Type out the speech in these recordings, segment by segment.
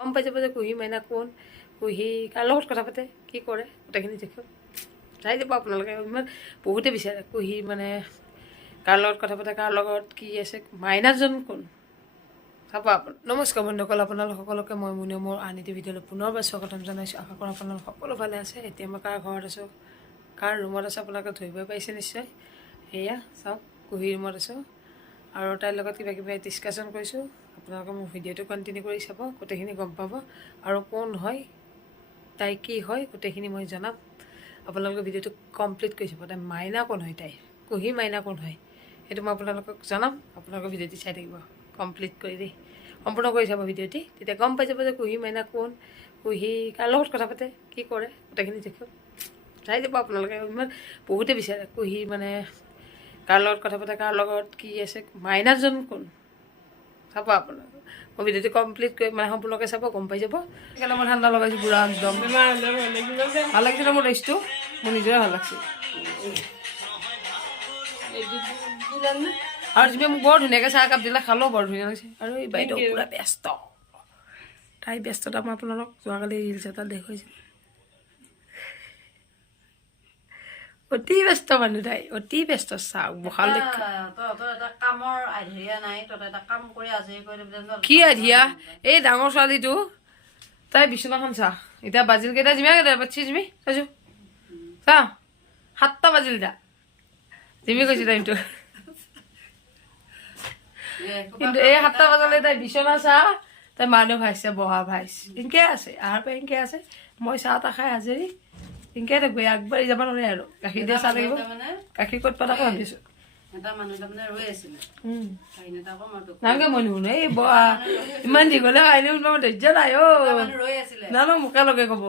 গম পাই যাব যে কুহি মাইনা কোন, কুহি কাৰ লগত কথা পাতে, কি কৰে, গোটেইখিনি দেখক চাই যাব আপোনালোকে। ইমান বহুতে বিচাৰে কুহি মানে কাৰ লগত কথা পাতে, কাৰ লগত কি আছে, মাইনাজন কোন চাব আপুনি। নমস্কাৰ বন্ধুসকল, আপোনালোক সকলোকে মই মোৰ আন এটি ভিডিঅ'লৈ পুনৰবাৰ স্বাগতম জনাইছোঁ। আশা কৰোঁ আপোনালোক সকলো ভালে আছে। এতিয়া মই কাৰ ঘৰত আছোঁ, কাৰ ৰুমত আছে আপোনালোকে ধৰিবই পাৰিছে নিশ্চয়। সেয়া চাওক, কুহি ৰুমত আছোঁ আৰু তাইৰ লগত কিবা কিবি ডিছকাশ্যন কৰিছোঁ। আপোনালোকে মোৰ ভিডিঅ'টো কণ্টিনিউ কৰি চাব, গোটেইখিনি গম পাব আৰু কোন হয়, তাই কি হয়, গোটেইখিনি মই জনাম। আপোনালোকে ভিডিঅ'টো কমপ্লিট কৰি চাব। তাই মাইনা কোন হয়, তাই কুহি মাইনা কোন হয় সেইটো মই আপোনালোকক জনাম। আপোনালোকে ভিডিঅ'টি চাই থাকিব কমপ্লিট কৰি দেই, সম্পূৰ্ণ কৰি চাব ভিডিঅ'টি, তেতিয়া গম পাই যাব যে কুহি মাইনা কোন, কুহি কাৰ লগত কথা পাতে, কি কৰে, গোটেইখিনি দেখক চাই যাব আপোনালোকে। ইমান বহুতে বিচাৰে কুহি মানে কাৰ লগত কথা পাতে, কাৰ লগত কি আছে, মাইনাজন কোন চাব আপোনালোকে। মই ভিডিঅ'টো কমপ্লিট কৰি মানে সম্পূৰ্ণকৈ চাব, গম পাই যাব। সেইকাৰণে মই ঠাণ্ডা লগাইছোঁ পুৰা একদম ভাল লাগিছে ন মোৰ টেষ্টটো, মোৰ নিজৰে ভাল লাগছে। আৰু তুমি মোক বৰ ধুনীয়াকৈ চাহ একাপ দিলে, খালেও বৰ ধুনীয়া লাগিছে। আৰু এই বাইদেউ পুৰা ব্যস্ত, তাই ব্যস্ততা মই আপোনালোক যোৱাকালি ৰিলছ এটা দেখুৱাইছিলোঁ। অতি ব্যস্ত মানুহ তাই, অতি ব্যস্ত। চাওক বহাল কি আধিয়া এই ডাঙৰ ছোৱালীটো, তাই বিচনাখন চা এতিয়া বাজিল কেইটা, জিমা কেইটা বাচ্ছি জিমি চাইছো চা 7টা বাজিল যা জিমি কৈছে টাইমটো। কিন্তু এই 7টা বজালে তাই বিচনা চা, তাই মানুহ ভাইছে বহা ভাইছ এনেকে আছে, আহাৰ পৰা এনেকে আছে। মই চাহ তা খাই আজৰি এনেকে থাকবো, আগবাঢ়ি যাব নোৱাৰে আৰু। গাখীৰ দিয়ে চাহ লাগিব, গাখীৰ ক'ত পাতা ভাবিছো নাগে মই নুশুনো। এই ইমান দীঘলে খাইলে শুনবা মোৰ ধৈৰ্য নাই অ। নানো মোকে লগে কব,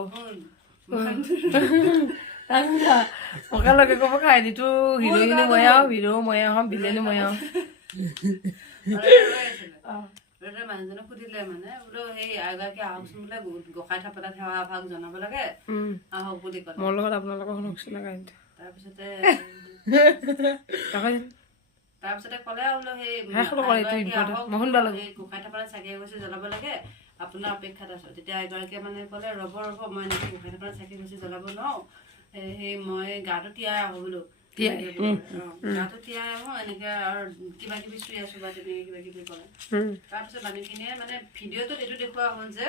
মোকে লগে কব কাহিনীটো হিৰোইনো মই আহোঁ, হিৰো মই আহোঁ, ভিলেনো মই আহোঁ। মানুহজনক সুধিলে মানে বোলো সেই এগৰাকী আহকচোন বোলে, গোসাঁই থাপনাত সেৱা ভাগ জনাব লাগে, আহক বুলি ক'লে। মোৰ লগত আপোনালোকৰ শুনকচোন কাহিনীটো। তাৰপিছতে ক'লে বোলো সেই গোসাঁই থাপনাত চাকি এগছি জ্বলাব লাগে, আপোনাৰ অপেক্ষাত আছো। তেতিয়া এগৰাকীয়ে মানে ক'লে ৰ'ব মই এনেকে গোসাঁই থাপনাত চাকি এগছি জ্বলাব নোৱাৰো, সেই মই গাটো তিয়াই আহো বোলো, গাটো তিয়াই আহো এনেকে আৰু কিবা কিবি চুই আছো বা তেনেকে কিবা কিবি ক'লে। তাৰপিছত মানুহখিনিয়ে মানে ভিডিঅ'টোত এইটো দেখুওৱা হ'ল যে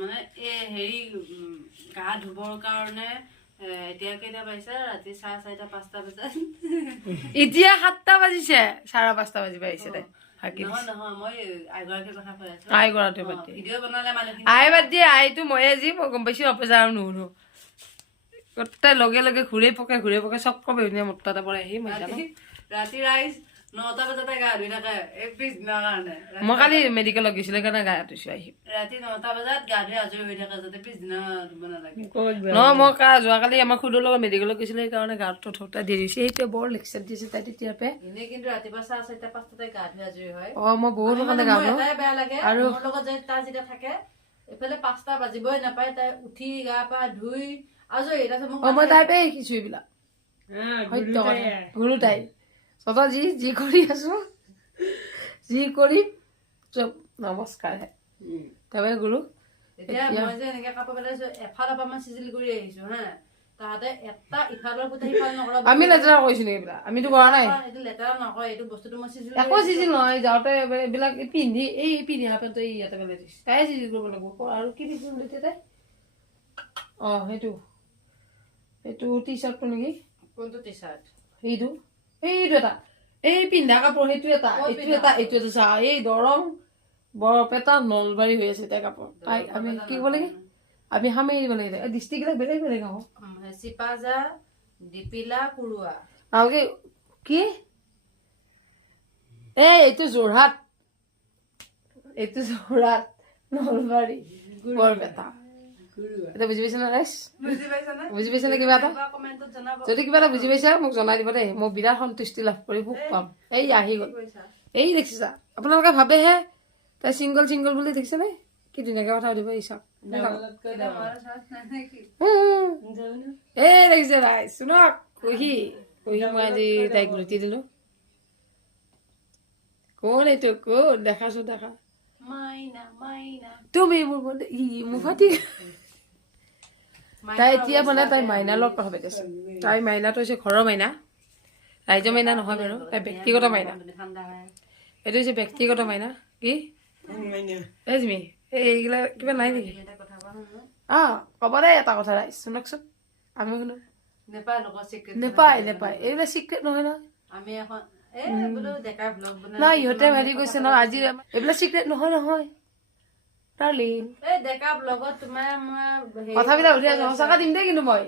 মানে এই হেৰি গা ধুবৰ কাৰণে এতিয়া কেইটা বাজিছে, ৰাতি 4:30 5টা বজাত, এতিয়া 7টা বাজিছে, 5:30 বাজি পাইছে তাই। নহয় মই আইগৰাকীৰ কথা কৈ আছো। আইগৰাকীৰ বাদ ভিডিঅ' বনালে মানুহখিনি আই বাদ দিয়ে, আইটো ময়ে যি মই গম পাইছো, অপেজাৰ আৰু নুশুনো। গোটেই লগে লগে ঘূৰে পকে চব কবে মোৰ তাতে পৰে আহি মই জানো। ৰাতি ৰাইজ 9টা বজাতে গা ধুই থাকে এক পিছদিনৰ কাৰণে। মই কালি মেডিকেলত গৈছিলো সেইকাৰণে গা ধুইছো আহি। ৰাতি 9টা বজাত গা ধুই আজৰি হৈ থাকে যাতে পিছদিনা ধুব নালাগে। নহয় মই যোৱাকালি আমাৰ খুদৰ লগত মেডিকেলত গৈছিলো, সেইকাৰণে গাটো থৌতা দেৰি হৈছে। সেইটোৱে বৰ লেকচাৰ দিছে তাই তেতিয়াৰ পৰা। এনেই কিন্তু ৰাতিপুৱা 4:30 5টাতে গা ধুই আজৰি হয়। মই বহুত কাৰণে গা ধুও। এটাই বেয়া লাগে, মোৰ লগত যে তাই যেতিয়া থাকে এইফালে 5টা বাজিবই নাপায়, তাই উঠি গা পা ধুই আজৰি। মই তাই পৰাই শিকিছো এইবিলাক সত্য কথা। গুৰু তাই চত যি কৰি আছো, যি কৰি চব নমস্কাৰ হে তাৰপৰা গুৰু। এতিয়া মই যে এনেকে কাপোৰ পেলাইছো, এফালৰ পৰা মই চিজিল কৰি আহিছো হা, তাহাঁতে এটা ইফালৰ পৰা সিফাল নকৰা। আমি লেতেৰা কৰিছো নেকি এইবিলাক? আমিতো কৰা নাই। এইটো লেতেৰা নকৰে, এইটো বস্তুটো মই চিজিল একো চিজিল নহয়। যাওঁতে এইবিলাক পিন্ধি পিন্ধা পেণ্টটো ইয়াতে পেলাই দিছো, তাই চিজিল কৰিব লাগিব। আৰু কি পিন্ধিম এতিয়া তাই? সেইটো টি চাৰ্টটো নেকি? কোনটো টি চাৰ্ট? সেইটো এটা এই পিন্ধা কাপোৰ, সেইটো এটা এইটো এটা চা। এই দৰং বৰপেটা নলবাৰী হৈ আছে তাই কাপোৰ। তাই আমি কি কৰিব লাগে, আমি সামৰি দিব লাগে। ডিষ্ট্ৰিক্ট বেলেগ বেলেগ আহো, চিপাজা, ডিপিলা, কুৰুৱা। নালগে কি এইটো যোৰহাট, নলবাৰী, বৰপেটা। এটা বুজি পাইছে না ৰাইজ? বুজি পাইছে নে? কিবা এটা যদি কিবা এটা বুজি পাইছে মোক জনাই দিব দেই, মই বিৰাট সন্তুষ্টি লাভ কৰি সুখ পাম। এই আহি গ'ল, এই দেখিছা? আপোনালোকে ভাবেহে তাই চিংগল বুলি দেখিছে নে? কি ধুনীয়াকে কথা সুধিব ইচ্ছাক। এই দেখিছে ৰাইজ? শুনক, কুহি মই আজি তাইক লুটি দিলো। কোন এইটো? কোন? দেখা মাইনা মাইনা তুমি মোৰ মতে মুখাতি তাই এতিয়া মানে তাই মাইনাৰ লগত কথা পাতি আছে তাই মাইনাটো হৈছে ঘৰৰ মাইনা ৰাইজৰ মাইনা নহয় বাৰু তাই ব্যক্তিগত মাইনা এইটো হৈছে ব্যক্তিগত মাইনা কি এজমি এইগিলা কিবা নাই নেকি ক'ব দে এটা কথা ৰাইজ শুনকচোন আমি শুনো নেপায় এইবিলাক চিক্ৰেট নহয় নহয় নাই ইহঁতে হেৰি কৈছে ন আজি এইবিলাক চিক্ৰেট নহয় নহয় কথাবিলাক উঠি আছো সঁচাকে দিম দেই কিন্তু মই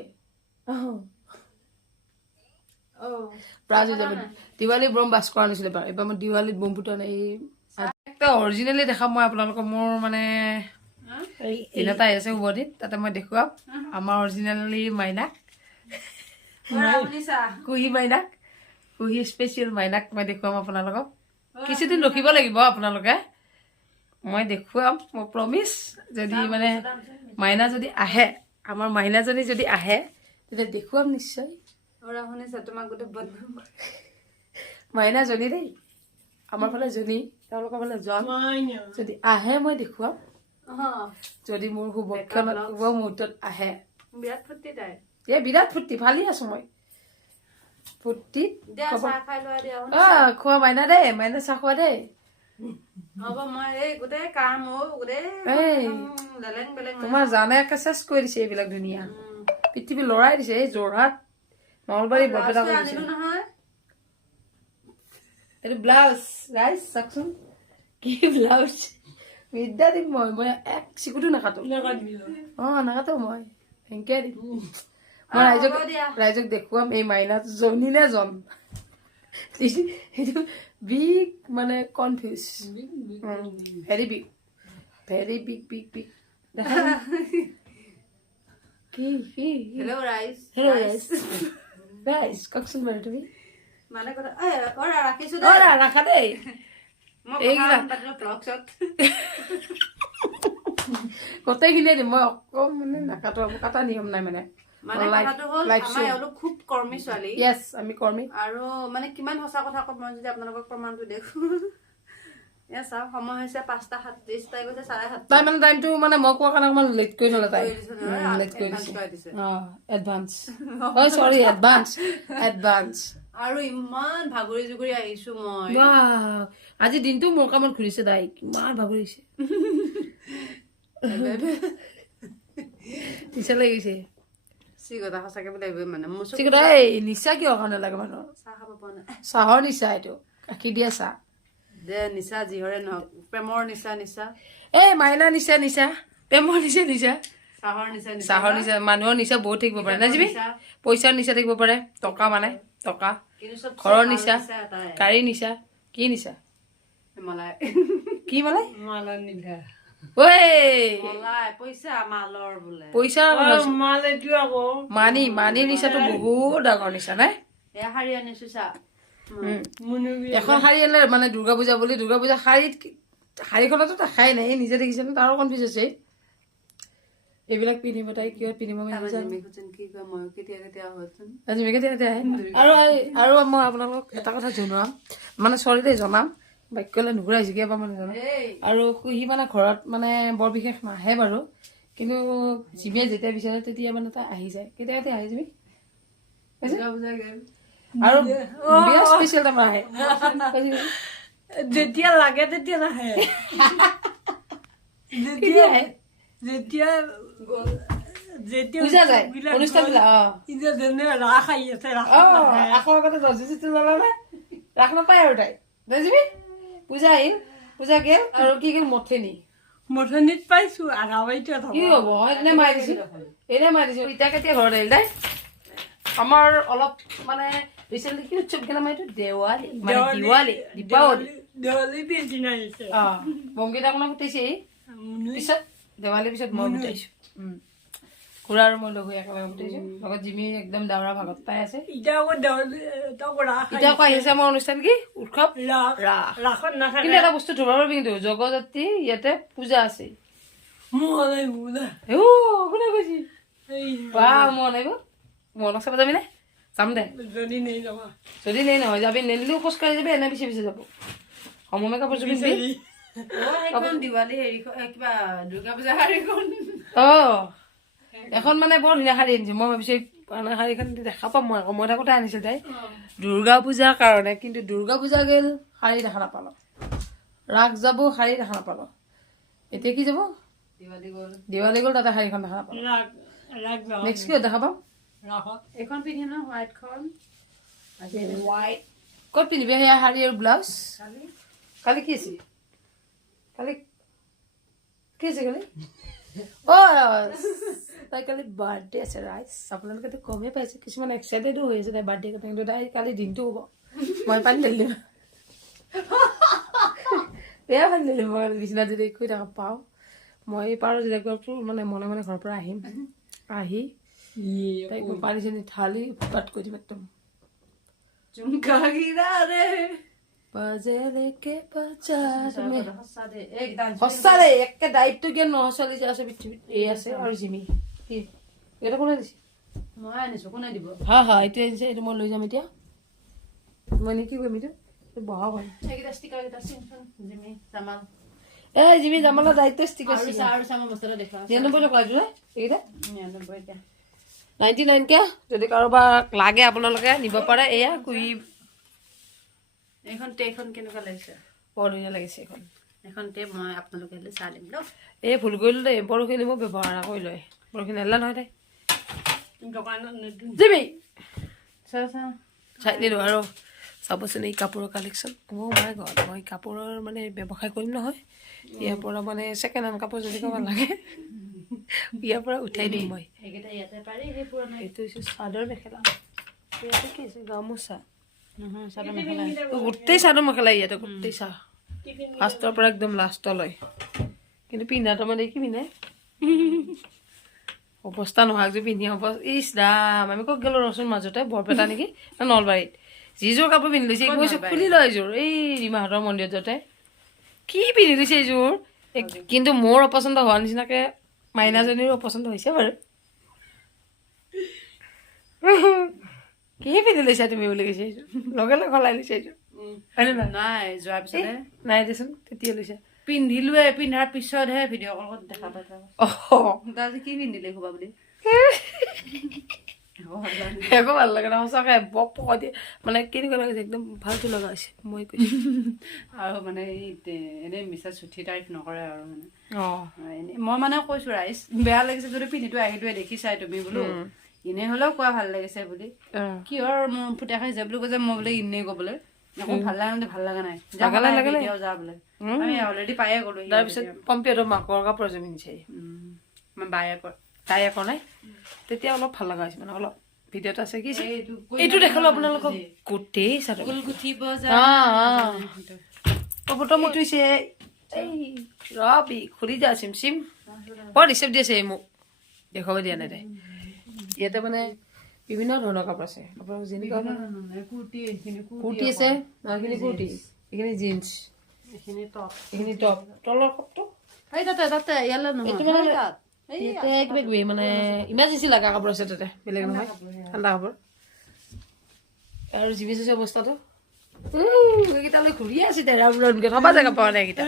দিৱালী বম বাছ কৰা নাছিলে বাৰু এইবাৰ মই দিৱালীত বম ফুটোৱা নাই একটা অৰিজিনেলি দেখাম মই আপোনালোকক মোৰ মানে দিন এটা আহিছে শুভদিন তাতে মই দেখুৱাম আমাৰ অৰিজিনেলি মাইনাক কুহি মাইনাক কুহি স্পেচিয়েল মাইনাক মই দেখুৱাম আপোনালোকক কিছুদিন ৰখিব লাগিব আপোনালোকে মই দেখুৱাম মই প্ৰমিছ যদি মানে মাইনা যদি আহে আমাৰ মাইনাজনী যদি আহে তেতিয়া দেখুৱাম নিশ্চয় মাইনাজনী দেই আমাৰ ফালে জনী তেওঁলোকৰ ফালে জন যদি আহে মই দেখুৱাম যদি মোৰ শুভ মুহূৰ্তত আহে বিৰাট ফূৰ্তি ভালেই আছো মই ফূৰ্তিত খোৱা মাইনা দেই মাইনা চাহ খোৱা দেই তোমাৰ জানে একে চেচ কৰি দিছে এইবিলাক ধুনীয়া পৃথিৱী লৰাই দিছে এই যোৰহাট নলবাৰী বৰপেটা কৰি দিছে এইটো ব্লাউজ ৰাইজ চাওকচোন কি ব্লাউজ বিদ্যা দিম মই এক চিকুটো নাকাটো নাকাটো মই থেংকে দিম মই ৰাইজক দেখুৱাম এই মাইনাটো জনী নে জন সেইটো বিগ মানে কনফিউজ ভেৰি বিগ ৰাইজ কওকচোন বাৰু তুমি ৰাখা দেই গোটেইখিনিয়ে দিম মই অকমানে নাকাটো কাটা নিয়ম নাই মানে খুব কৰ্মী ছোৱালী আমি কৰ্মী আৰু মানে কিমান সঁচা কথা কম মই যদি আপোনালোকক প্ৰমাণটো দেখো চাওক সময় হৈছে 5:37 তাই কৈছে 7:30 তাই মানে টাইমটো মানে মই কোৱা কাৰণে অকমান লেট কৰি থলে তাই লেট কৰি দিছে এডভান্স সৰি এডভান্স আৰু ইমান ভাগৰি জুগৰি আহিছো মই আজি দিনটো মোৰ কামত ঘূৰিছে তাই কিমান ভাগৰিছে নিচা লাগিছে চিগতা সঁচাকে বোলে মানে নিচা কিয় কাৰণে লাগে মানুহৰ চাহ খাব পোৱা নাই চাহৰ নিচা এইটো গাখীৰ দিয়া চাহ দে নিচা যিহৰে নহওক প্ৰেমৰ নিচা মাইনা নিচা প্ৰেমৰ নিচা চাহৰ নিচা মানুহৰ নিচা বহুত থাকিব পাৰে নাজিবি পইচাৰ নিচা থাকিব পাৰে টকা মানে টকা ঘৰৰ নিচা গাড়ী নিচা কি নিচা কি মানি নিচাটো বহুত ডাঙৰ নিচা নাই এখন শাৰী আনিলে মানে দুৰ্গা পূজা বুলি দুৰ্গা পূজা শাৰীখনতো দেখাই নাই নিজে দেখিছে তাৰো কনফিউজ হৈছে এইবিলাক পিন্ধিব তাই কিয় পিন্ধিব আৰু মই আপোনালোকক এটা কথা জনাম মানে চৰিতে জনাম বাক্যলে নুঘূৰাইছো কিবা মানে জানো আৰু সি মানে ঘৰত মানে বৰ বিশেষ নাহে বাৰু কিন্তু জিমিয়ে যেতিয়া বিচাৰে তেতিয়া মানে তাই আহি যায় কেতিয়া আহি যাবি আৰু বিয়া স্পেচিয়েল তাৰপৰা আহে যেতিয়া লাগে তেতিয়া নাহে যেতিয়া পূজা যায় অনুষ্ঠান ৰাস আহি আছে ৰাস নাপায় আৰু তাই বুজিবি পূজা আহিল পূজা গেল আৰু কি গেল মথনিত পাইছো আধা বাৰীতে কি হব এনে মাৰি দিছো ইটা কেতিয়া ঘৰত আহিল তাই আমাৰ অলপ মানে ৰিচেণ্টলি কি উৎসৱ গেলা মাৰিটো দেৱালী দীপাৱলী বংগীত আপোনাক উঠাইছে পিছত দেৱালীৰ পিছত মই উঠাইছো খুৰা আৰু মই লগ হৈ একেলগে উঠাইছো লগত জিমি একদম দাউৰা ভাগত পাই আছে এতিয়া আকৌ আহিছে আমাৰ অনুষ্ঠান কি উৎসৱ কিন্তু এটা বস্তু ধৰিব পাৰিবি কিন্তু জগজাতি ইয়াতে পূজা আছে কোনে কৈছি মন আহিব মনক চাব যাবি নে যাম দে যদি নেই নহয় যাবি নেলিলেও খোজকাঢ়ি যাবি এনে পিছে যাব সময় কাপোৰ জুবি সেইখন দিৱালী হেৰিখন কিবা দুৰ্গা পূজা শাৰীখন এখন মানে বৰ ধুনীয়া শাৰী আনিছে মই ভাবিছো পুৰণা শাৰীখন দেখা পাম মই আকৌ মই থাকোঁতে আনিছে তাই দুৰ্গা পূজাৰ কাৰণে কিন্তু দুৰ্গা পূজা গ'ল শাৰী দেখা নাপালোঁ ৰাস যাব শাৰী দেখা নাপালোঁ এতিয়া কি যাব দিৱালী গ'ল তাতে শাৰীখন দেখা নাপালোঁ নেক্সট কি দেখা পাম এইখন পিন্ধিম ন হোৱাইটখন হোৱাইট ক'ত পিন্ধিবি সেয়া শাৰী আৰু ব্লাউজ কালি কি আছিল কালি কি আছে কালি তাই কালি বাৰ্থডে আছে ৰাইজ আপোনালোকেতো গমেই পাইছে কিছুমান এক্সাইটেডো হৈ আছে তাই বাৰ্থডে কথা কিন্তু তাই কালি দিনটো হ'ব মই পানী ঢালিলোঁ বেয়া পানী ঢালিলোঁ মই বিচনাত যদি শুই থকা পাওঁ মই পাৰোঁ যেতিয়া মানে মনে মনে ঘৰৰ পৰা আহিম আহি তাইক পানী চানী ঢালি উৎপাত কৰি দিম একদম সঁচা দে একে দায়িত্ব জ্ঞান নহয় ছোৱালী যে আছে পৃথিৱীত এই আছে আৰু জিমি কি এটা কোনে দিছে মই আনিছো কোনে দিব হা হা এইটো আনিছে এইটো মই লৈ যাম এতিয়া মই কি কৰিম এইটো বহা হয় এইকেইটা ষ্টিকাৰকেইটা চিনচোন জিমি জামাল এই জিমি জামালৰ দায়িত্ব ষ্টিকাৰ আৰু চামৰ মছলা দেখুৱা 99 টকা এইটো এইকেইটা 99 এতিয়া 99 কে যদি কাৰোবাক লাগে আপোনালোকে নিব পাৰে এয়া কুই এইখন টেখন কেনেকুৱা লাগিছে বৰ ধুনীয়া লাগিছে এখন টেপ মই আপোনালোকে চাই দিম ন এই ভুল কৰিলোঁ দেই পৰহিনি মোক ব্যৱহাৰ কৰি লয় পৰহি নেলা নহয় তাই জিমি চাই দিলোঁ আৰু চাবচোন এই কাপোৰৰ কালেকশ্যন মাই গড মই কাপোৰৰ মানে ব্যৱসায় কৰিম নহয় ইয়াৰ পৰা মানে ছেকেণ্ড হেণ্ড কাপোৰ যদি ক'ব লাগে ইয়াৰ পৰা উঠাই দিম মই এইটো হৈছে চাদৰ মেখেলা ইয়াতে কি আছে গামোচা গোটেই চাদৰ মেখেলা ইয়াতে গোটেই চাহ ফাৰ্ষ্টৰ পৰা একদম লাষ্টলৈ কিন্তু পিন্ধাটো মানে কি পিন্ধে অৱস্থা নোহোৱা যে পিন্ধি ইচ দাম আমি ক'ত গ'লো ৰচোন মাজতে বৰপেটা নেকি নলবাৰীত যিযোৰ কাপোৰ পিন্ধি লৈছে কৈছোঁ খুলি লয় এইযোৰ এই ৰীমাহঁতৰ মন্দিৰত যাওঁতে কি পিন্ধি লৈছে এইযোৰ কিন্তু মোৰ অপচন্দ হোৱাৰ নিচিনাকে মাইনাজনীৰো অপচন্দ হৈছে বাৰু কি পিন্ধি লৈছা তুমি বুলি কৈছে এইযোৰ লগে লগে সলাই লৈছে এইযোৰ নাই যোৱাৰ পিছতে নাই দেচোন তেতিয়া লৈছে পিন্ধিলোৱে পিন্ধাৰ পিছতহে ভিডিঅ' কলত দেখা পাইছা তাই কি পিন্ধিলে খোবা বুলি একো ভাল লাগে না সঁচাকৈ বক পকাই দিয়ে মানে কেনেকুৱা লাগিছে একদম ভালটো লগা হৈছে মই কৈছোঁ আৰু মানে এনেই মিছা চুঠি তাৰিফ নকৰে আৰু মানে অঁ মই মানে কৈছো ৰাইজ বেয়া লাগিছে যদি পিন্ধিটো আহিলোৱে দেখিছাই তুমি বোলো এনে হ'লেও কোৱা ভাল লাগিছে বুলি কিহৰ মোৰ ফুটা খাইছে বুলি কৈছে মই বোলে এনেই ক'বলৈ একো ভাল লগা মানে ভাল লগা নাই যা বোলে আমি অলৰেডি পায়ে গ'লো তাৰপিছত পম্পিহঁতৰ মাকৰ কাপোৰ এযোৰ পিন্ধিছে তাই একো নাই তেতিয়া অলপ ভাল লগা হৈছে মানে অলপ ভিডিঅ'ত আছে কি এইটো দেখালো আপোনালোকক গোটেই চাদৰ উঠিছে এই ৰবি খুলি যা চিম চিম বৰ ৰিচিপ্ট দিছে মোক দেখুৱাব দিয়া নাই তাই ইয়াতে মানে বিভিন্ন ধৰণৰ কাপোৰ আছে আপোনালোক যেনেকুৱা কুৰ্তি আছে এইখিনি কুৰ্তি এইখিনি জিন্স এইখিনি টপ তলৰ কাপটো তাতে ইয়ালৈ নহয় ইয়াতে কিবা কিবি মানে ইমাৰ্জেঞ্চি লগা কাপোৰ আছে তাতে বেলেগ নহয় ঠাণ্ডা কাপোৰ আৰু জিবি চাইছে অৱস্থাটো এইকেইটালৈ ঘূৰিয়ে আছে দে ৰাউণ্ডকে থবা জেগা পোৱা নাই এইকেইটা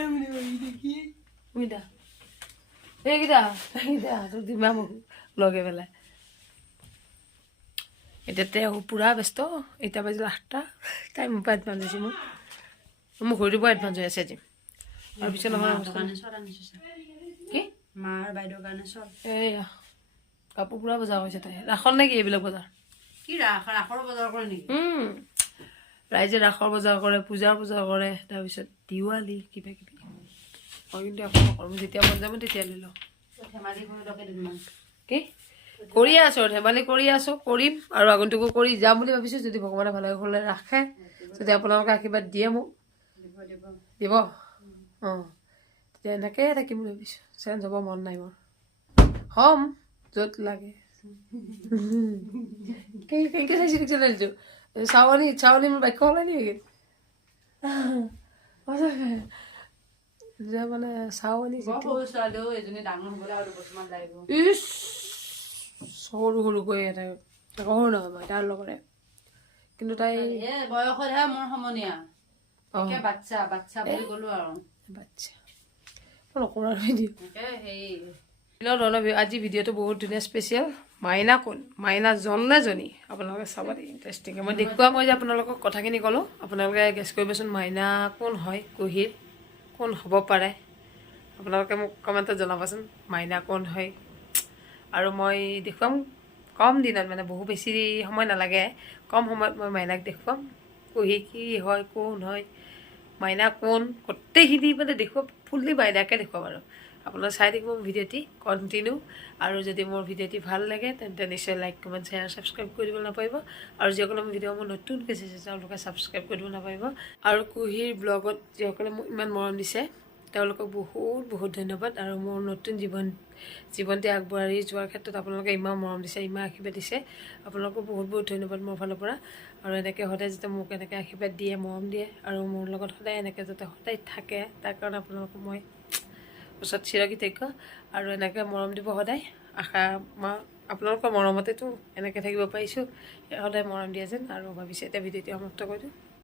এইকেইটা দিমা মোক লগে পেলাই এতিয়া তেওঁ পূৰা ব্যস্ত এতিয়া বাজিলে 8টা তাই মোৰ পৰা এডভান্স দিছে মোক ঘূৰি দিব এডভান্স হৈ আছে আজি আৰু পিছত নহয় কি মাৰ বাইদেউৰ কাৰণে চব এয়া কাপোৰ পূৰা বজাৰ হৈছে তাই ৰাসৰ নে কি এইবিলাক বজাৰ কি ৰাসৰ বজাৰ কৰে নেকি ৰাইজে ৰাসৰ বজাৰ কৰে পূজাৰ বজাৰ কৰে তাৰপিছত দিৱালী কিবা কিবি মই কিন্তু একো নকৰোঁ যেতিয়া মন যাব তেতিয়া লৈ লওঁ কি কৰি আছোঁ ধেমালি কৰি আছোঁ কৰিম আৰু আগন্তুকো কৰি যাম বুলি ভাবিছোঁ যদি ভগৱানে ভালে হ'লে ৰাখে যদি আপোনালোকে আশীৰ্বাদ দিয়ে মোক দিব অঁ তেতিয়া এনেকৈ থাকিম বুলি ভাবিছোঁ চেঞ্জ হ'ব মন নাই মোৰ হ'ম য'ত লাগে কেনেকৈ চাইছোঁ চেনেলটো চাৱনী মোৰ বাক্য হ'লে নেকি যে মানে চাৱনী ইচ সৰু সৰুকৈ এটা সৰু নহয় মই তাৰ লগতে কিন্তু তাই বয়সতহে মোৰ সমনীয়া বাচ্চা বুলি ক'লো আৰু বাচ্চা মই নকৰোঁ আৰু ভিডিঅ' আজি ভিডিঅ'টো বহুত ধুনীয়া স্পেচিয়েল মাইনা কোন মাইনা জন নে জনী আপোনালোকে চাব দেই ইণ্টাৰেষ্টিংকৈ মই দেখুওৱা মই যে আপোনালোকক কথাখিনি ক'লোঁ আপোনালোকে গেছ কৰিবচোন মাইনা কোন হয় কুহিৰ কোন হ'ব পাৰে আপোনালোকে মোক কমেণ্টত জনাবচোন মাইনা কোন হয় আৰু মই দেখুৱাম কম দিনত মানে বহু বেছি সময় নালাগে কম সময়ত মই মাইনাক দেখুৱাম কুহি কি হয় কোন হয় মাইনা কোন গোটেইখিনি মানে দেখুৱাম ফুল্লি মাইনাকে দেখুৱাম আৰু আপোনালোকে চাই থাকিব ভিডিঅ'টি কণ্টিনিউ আৰু যদি মোৰ ভিডিঅ'টি ভাল লাগে তেন্তে নিশ্চয় লাইক কমেণ্ট শ্বেয়াৰ ছাবস্ক্ৰাইব কৰি দিব নাপাৰিব আৰু যিসকলে মোৰ ভিডিঅ' মোৰ নতুনকৈ চাইছে তেওঁলোকে ছাবস্ক্ৰাইব কৰি দিব নাপাৰিব আৰু কুহিৰ ব্লগত যিসকলে মোক ইমান মৰম দিছে তেওঁলোকক বহুত বহুত ধন্যবাদ আৰু মোৰ নতুন জীৱনটি আগবাঢ়ি যোৱাৰ ক্ষেত্ৰত আপোনালোকে ইমান মৰম দিছে ইমান আশীৰ্বাদ দিছে আপোনালোকক বহুত বহুত ধন্যবাদ মোৰ ফালৰ পৰা আৰু এনেকৈ সদায় যাতে মোক এনেকৈ আশীৰ্বাদ দিয়ে মৰম দিয়ে আৰু মোৰ লগত সদায় এনেকৈ যাতে সদায় থাকে তাৰ কাৰণে আপোনালোকক মই ওচৰত চিৰকৃতজ্ঞ আৰু এনেকৈ মৰম দিব সদায় আশা মই আপোনালোকৰ মৰমতেতো এনেকৈ থাকিব পাৰিছোঁ সদায় মৰম দিয়া যেন আৰু ভাবিছে এতিয়া ভিডিঅ'টি সমাপ্ত কৰি দিওঁ